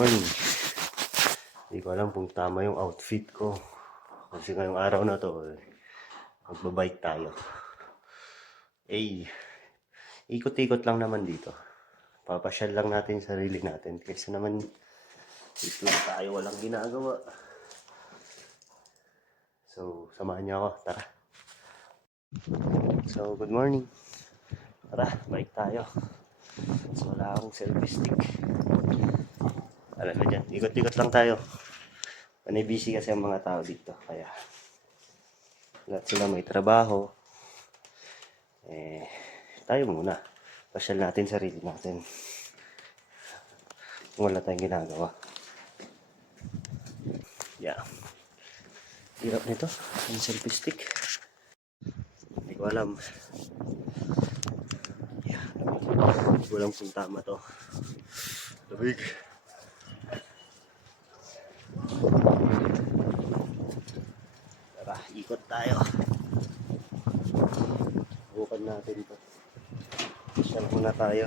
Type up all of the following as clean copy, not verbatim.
morning. Hindi ko alam kung tama yung outfit ko. Kasi ngayong araw na to, magbabike tayo. Ikot-ikot lang naman dito. Papasyal lang natin yung sarili natin. Kasi naman, dito tayo walang ginagawa. So, samahan niyo ako. Tara. So, good morning. Tara, bike tayo. So, wala akong selfie stick. Alam mo dyan, ikot-ikot lang tayo. Panay busy kasi ang mga tao dito. Kaya, lahat sila may trabaho. Tayo muna. Pasyal natin sarili natin. Kung wala tayong ginagawa. Yeah. Hirap nito. Ang selfie stick. Hindi ko alam. Yeah. Hindi ko alam kung tama to. Labig. Tara, ikot tayo. Bukan natin to. Pasyal muna tayo.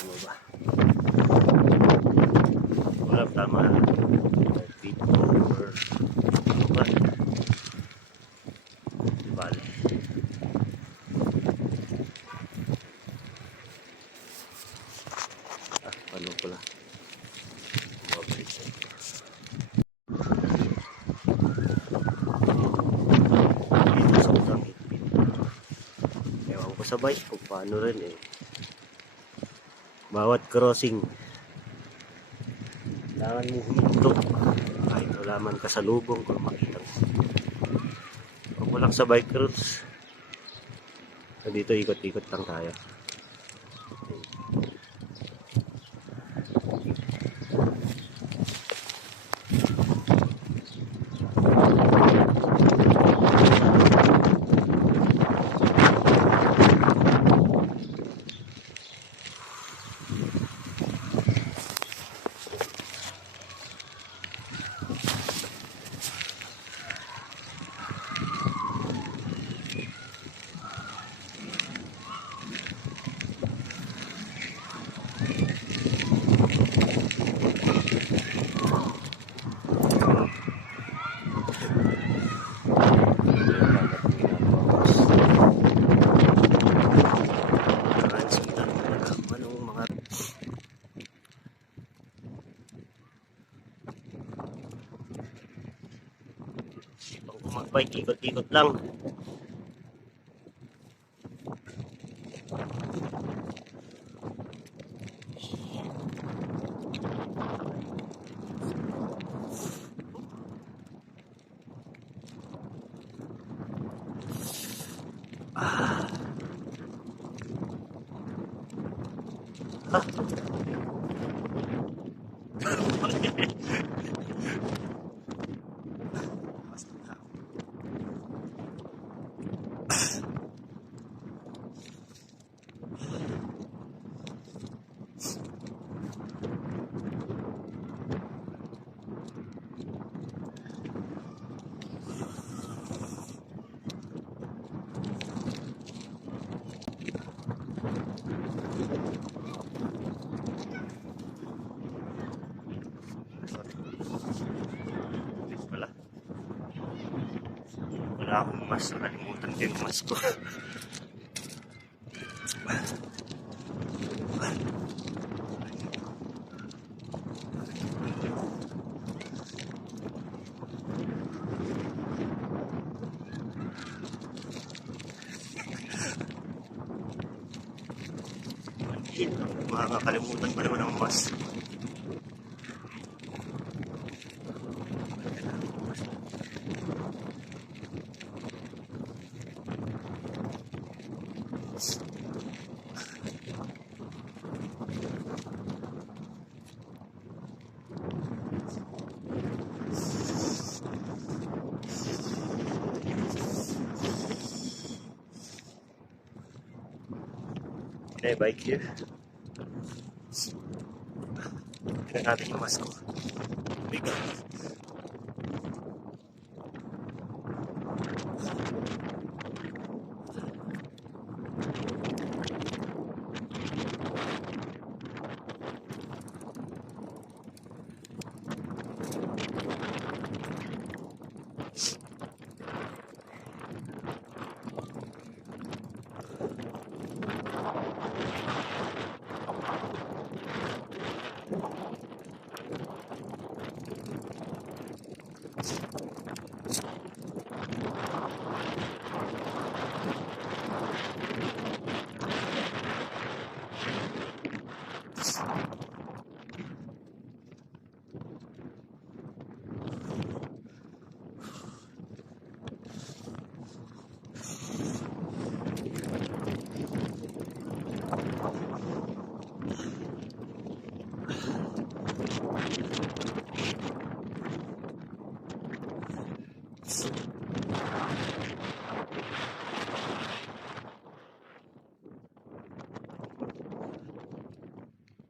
Ano ba? Wala tama. 5 feet over. Ano ba? Di bale. Paano pala? Dito sobrang higpit. Ewan ko sa bike kung paano rin eh. Bawat crossing, kailangan mo huminto. Kahit wala man kasalubong kung makita mo. Kung walang sa bike routes, dito ikot-ikot lang tayo. Magbike, ikot-ikot lang. Wala akong mask, nakalimutan ko yung mask ko. Makakalimutan pa naman ang mask. Okay, bike here. Tignan natin yung mask ko. Bigat.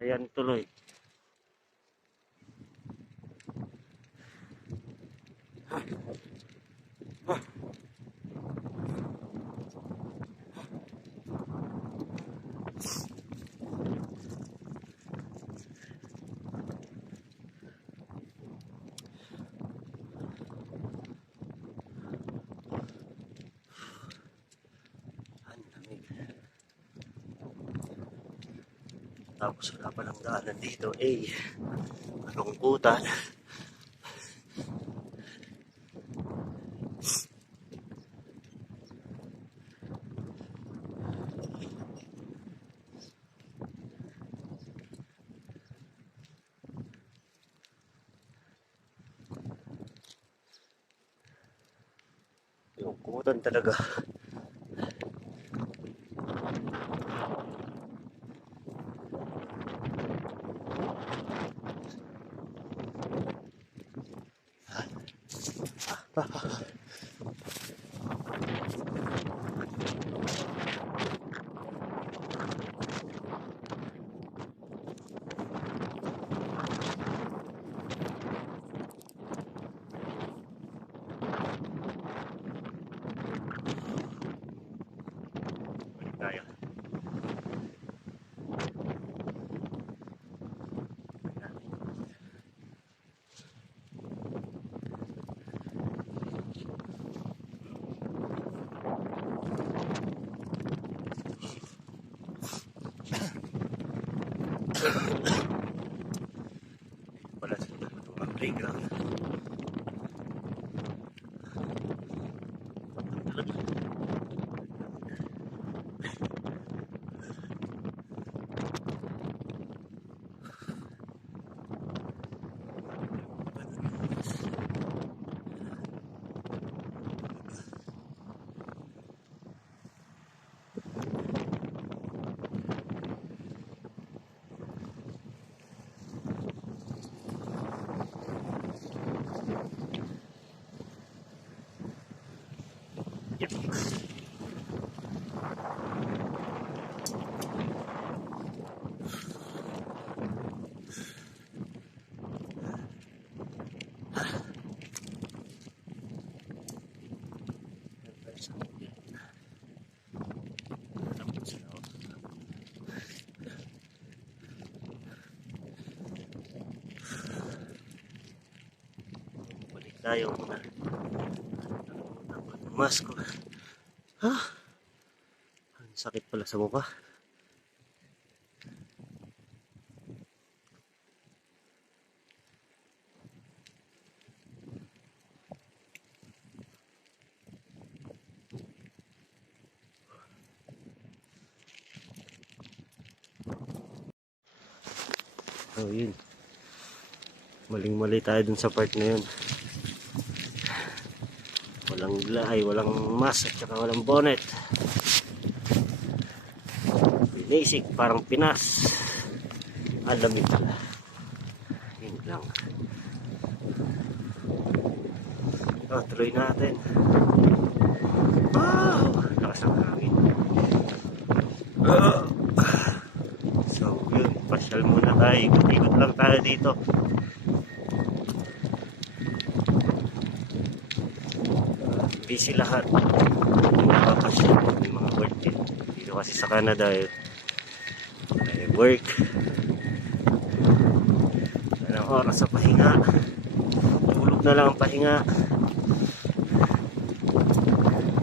Ayan tuloy. Tapos wala pa lang daanan dito. Malungkutan. Malungkutan talaga. Tayo. Wala sa mga playground. Yep. Balik tayo muna. Mask ko. Ang sakit pala sa mukha. Oh, yun. Maling-mali tayo dun sa part na yun. Walang mask at saka walang bonnet. Basic, parang Pinas. Alamit pala. Yun lang. Tuloy natin. Wow! Lakas ng hangin. Pasyal muna tayo, ikot-ikot lang tayo dito. Busy lahat. Papasyal, may mga work din. Dito kasi sa Canada may work. Walang oras sa pahinga. Tulog na lang ang pahinga.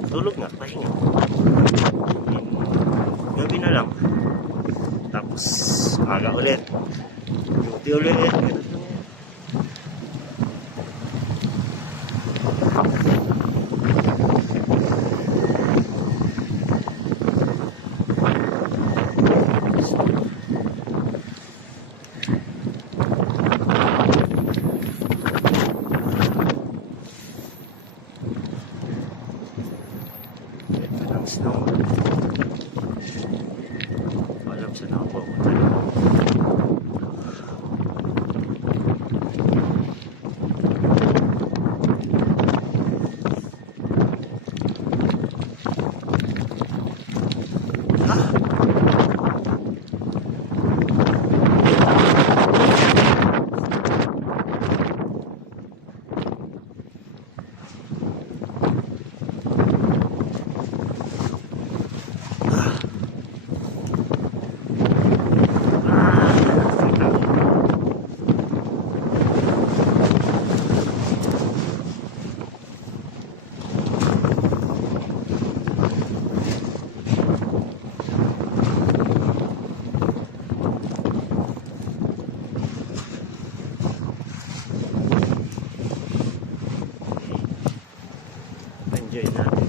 Tulog nga, pahinga. Gabi na lang. Tapos aga ulit. Duty ulit. Ganun lang. Snow. Alam sa na ako pupunta. Enjoy natin.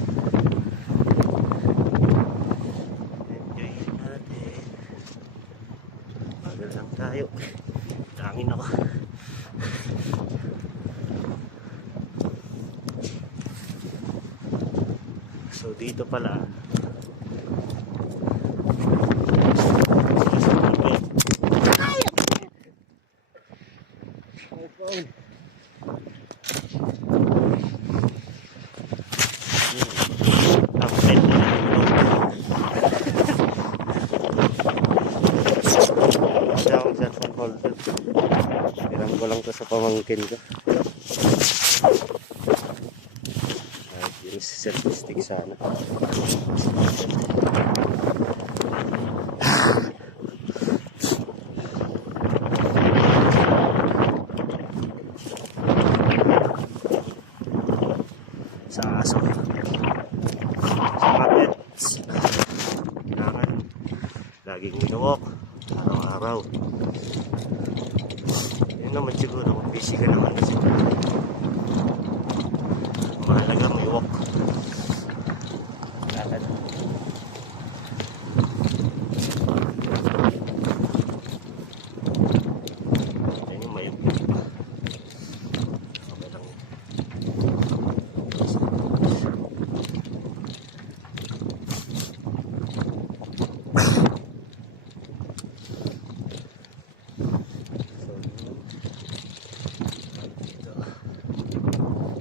Enjoy natin. Bagal lang tayo. Tangin ako. So dito pala. Hiram ko lang to sa pamangkin ko. Yung selfie stick sana. Sa aso. Sa mga pets. Kailangan laging minuwalk araw-araw. Yun naman siguro kung busy ka naman kasi mahalaga may walk. Lakad. Ayun yung may okay lang.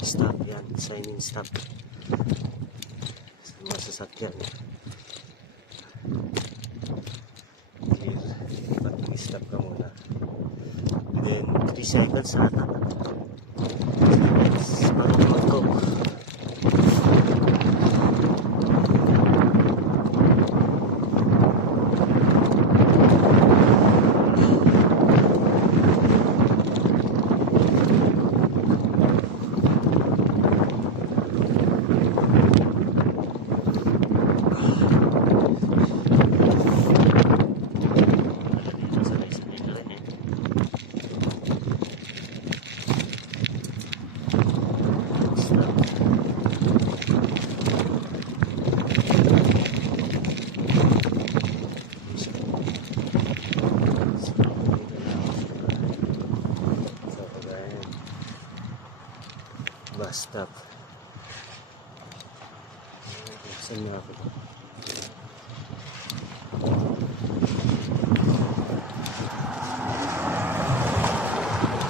Stop yan, sign in stop sa mga sasakyan. Dapat mag-stop ka muna, then 3 seconds ata bago ka mag-go. Bus stop. Saan na ako?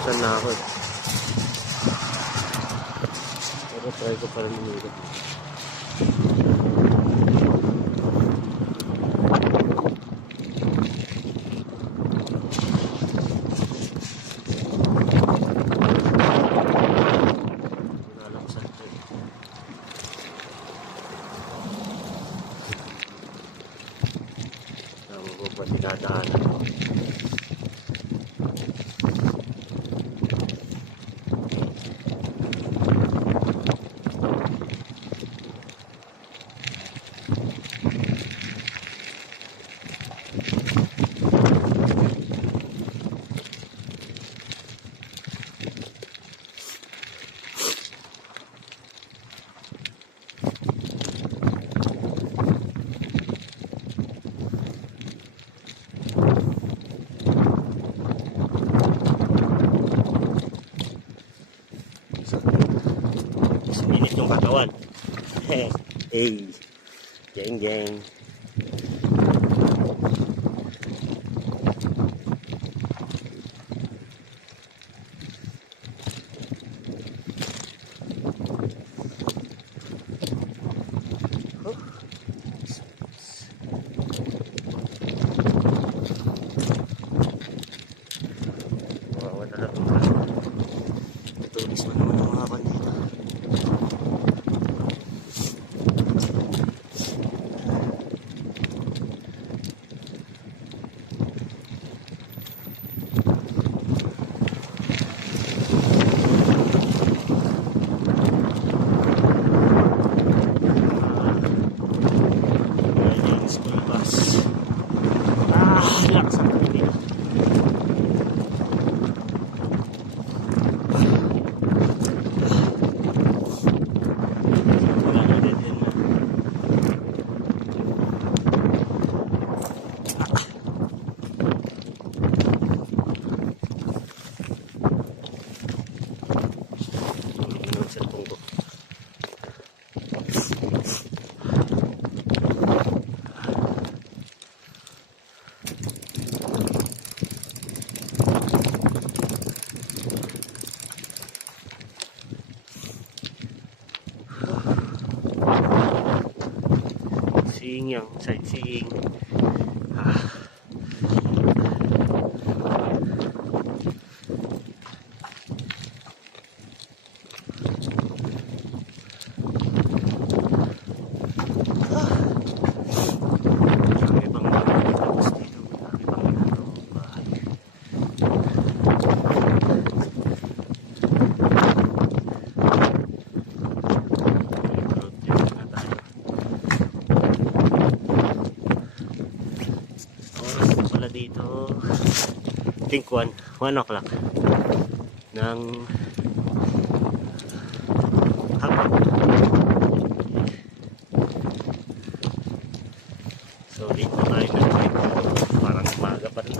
Saan na ako? Pero try ko para lumilip. huwag ba tinadaanan ko. Minit yung katawan. Hey, gang gang. Wawa talaga mga tulis mo naman ang mga bandito. School bus. Lakas ang tayo dito. Wala na dead end na. Ano ang cellphone ko? Sightseeing yan, sightseeing. Marami pang bahay tapos dito, marami pang ginagawang bahay. Road trip na tayo. Oras na pala dito, I think 1 o'clock ng hapon. So late na tayo ng trip, parang umaga pa rin.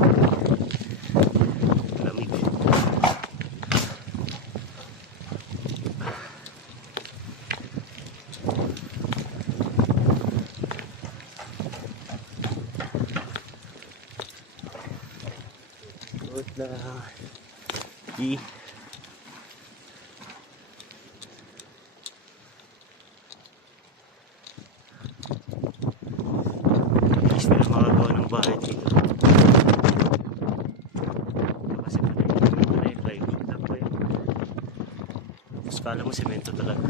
Lamig. Good na. Bilis nila makagawa ng bahay dito. Kasi panay plywood lang pa yun. Tapos kala mo semento talaga.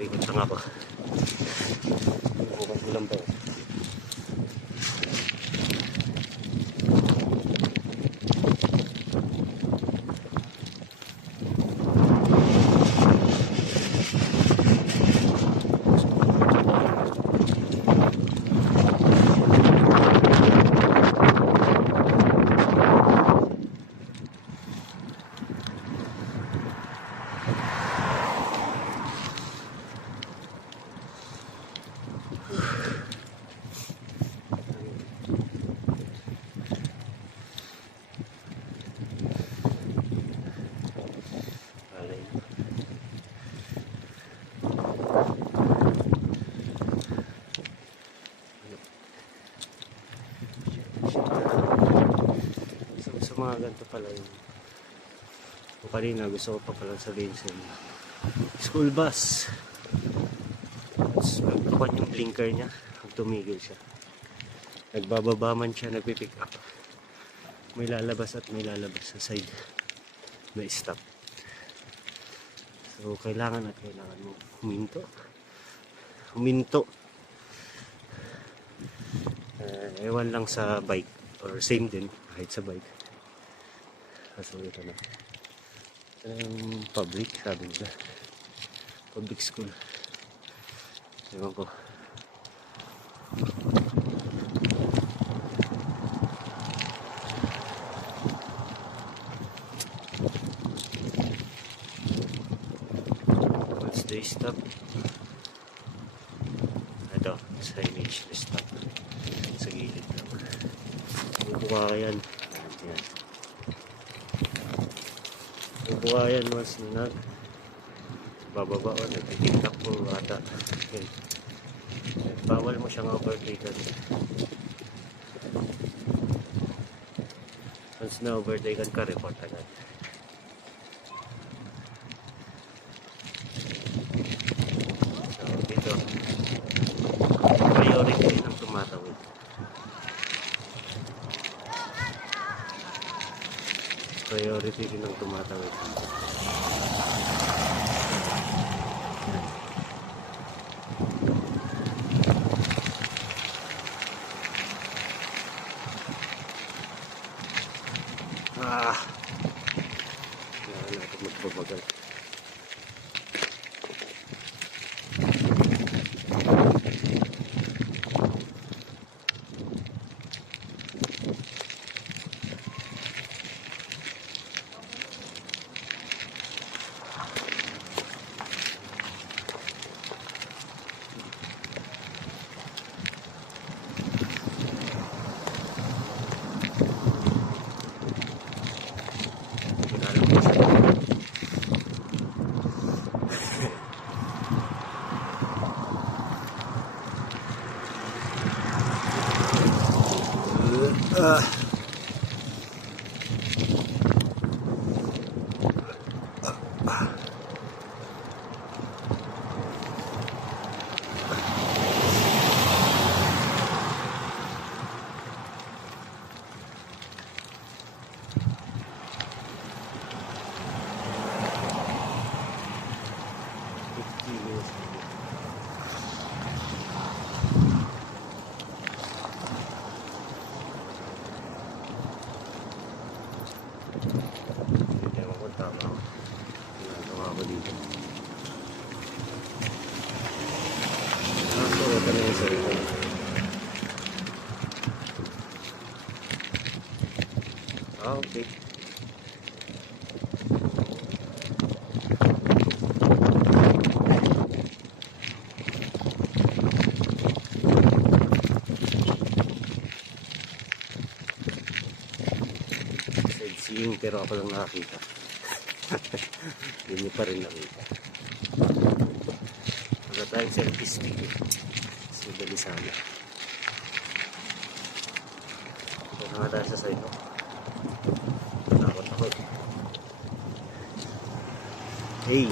May gunta nga ba? Bukas ko lang ba? So mga ganito pala yun. O kanina gusto ko pa pala sabihin sa inyo. School bus. Nagtapan yung blinker niya. Tumigil siya. Nagbababa man siya, nagpipick up. May lalabas at may lalabas sa side. May stop. So, kailangan mo huminto. Huminto. Ewan lang sa bike. Or same din, kahit sa bike. So, ito na. Ito na yung public, sabi nila. Public school. Ewan ko. Once they stop, ito, signage na stop. Sa gilid lang. Bubuka yan. Yan. Bubuka yan once na bababa o nagtitiktak po ata. Yan. Bawal mo siyang overtaken. Once na overtaken ka, report agad. So, dito, priority ng tumatawid. Priority din ng tumatawid. Kailangan natin magbabagal. Ewan ko tama ako. Ginagawa ko dito. So, ito na yung cellphone. Okay. Sightseeing pero ako lang nakakita. Hindi pa rin nakita. Wala tayong selfie stick eh. So, dali sana. Ito na nga tayo sa side. Takot ako. Hey!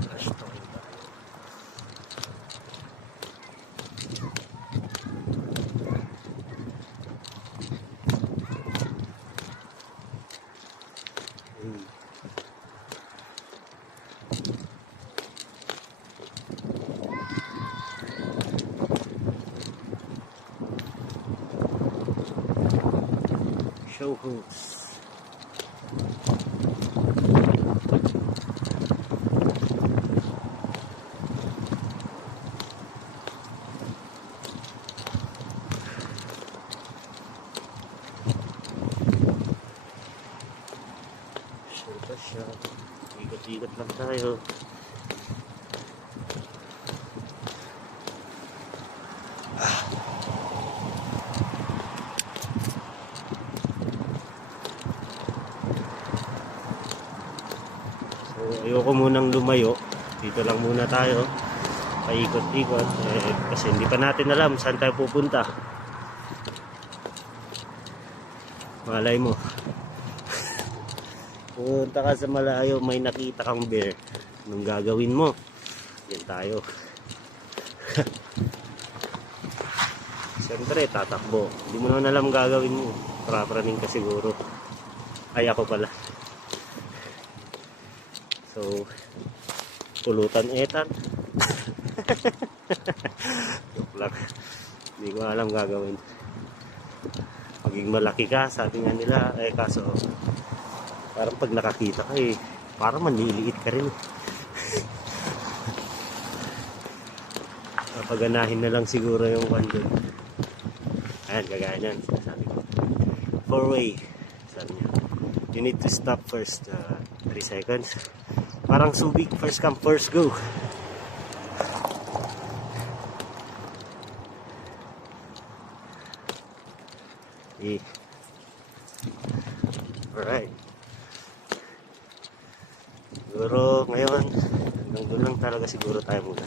Trash talking tayo. Show hoops. Sure pa siya. Ikot-ikot lang tayo. Ayoko munang lumayo. Dito lang muna tayo. Paikot-ikot. Kasi hindi pa natin alam saan tayo pupunta. Malay mo. Punta ka sa malayo, may nakita kang bear. Anong gagawin mo? Yan tayo. Siyempre, tatakbo. Hindi mo naman alam gagawin mo. Prapraning ka siguro. Ay, ako pala. So, pulutan etan. Joke lang. Hindi ko alam gagawin. Maging malaki ka, sabi nga nila. Eh, kaso, parang pag nakakita ka eh, parang manliliit ka rin. Papaganahin na lang siguro yung one doon. Ayan, kagaya niyan. Sabi ko. 4-way. Sabi niya. You need to stop first. 3 seconds. Parang Subic. First come, first go. Eh. Alright. Siguro ngayon, hanggang doon lang talaga siguro tayo muna.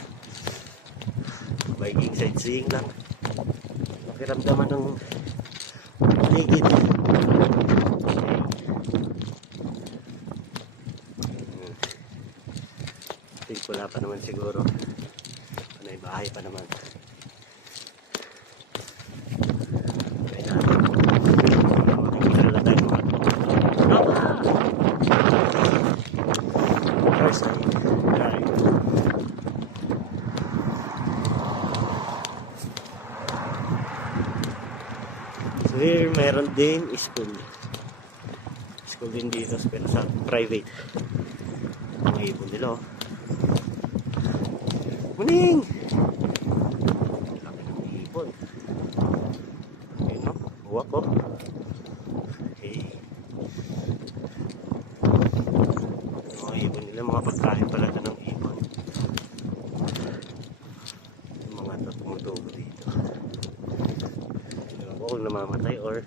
Biking sightseeing lang. Pakiramdaman ng paligid. I think wala pa naman siguro. Panay bahay pa naman. Kaya natin. Makikita na lang tayo mga first time. Right. So here, meron din school. School din dito, pero sa private. Mga ibon nila, oh. Muning! Laki ng ibon. Ayun, no? Buwak, oh. Okay. Mga ibon nila, mga pagkain pala na ng ibon. Yung mga tumutubo dito. Ewan ko kung namamatay or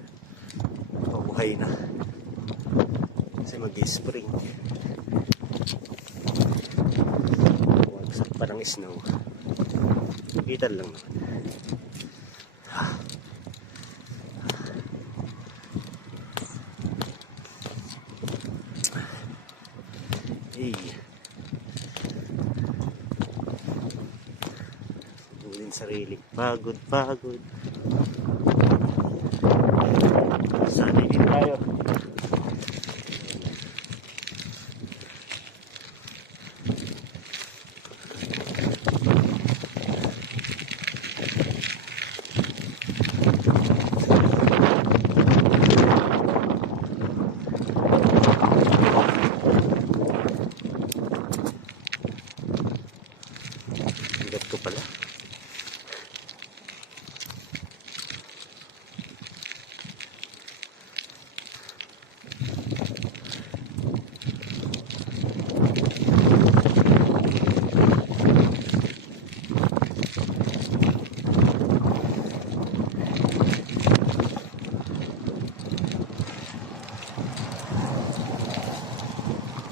mabuhay na. Kasi mag-spring. Wagsak pa ng snow. Nagitan lang naman. Hey. Sigulin sarili. Pagod. Sanay din tayo. Hanggat ko pala.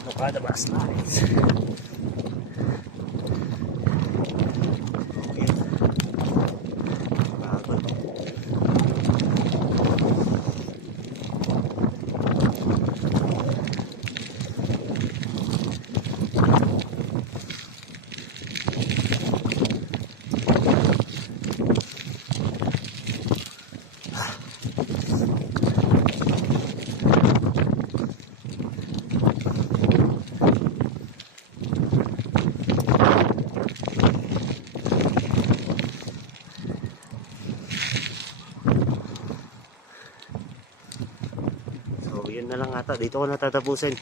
Nokada mas nice. Yun na lang ata, dito ko natatapusin.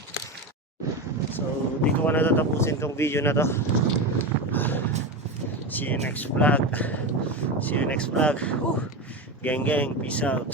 So dito ko natatapusin tong video na to. See you next vlog. Gang, peace out.